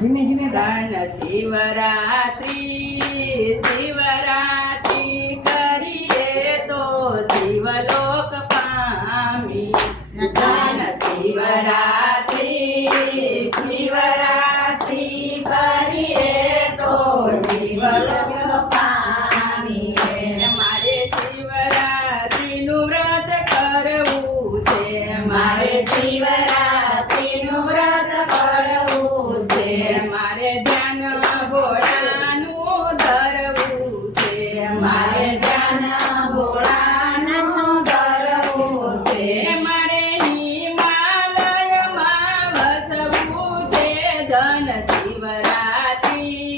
ધીમે ધીમે ધન શિવરાત્રી શિવરાત્રી કરીએ તો શિવલોક પામી ધન શિવરાત્રી શિવરાત્રી કરીએ તો શિવલોક પામીએ મારે શિવરાત્રીનું વ્રત કરવું છે મારે શિવરાત્રીનું વ્રત કરવું છે મારે ધ્યાન ભોળાનું ધરવું છે મારે ધ્યાન ભોળાનું ધરવું છે મારે હિમાલયમાં વસવું છે ધન શિવરાત્રી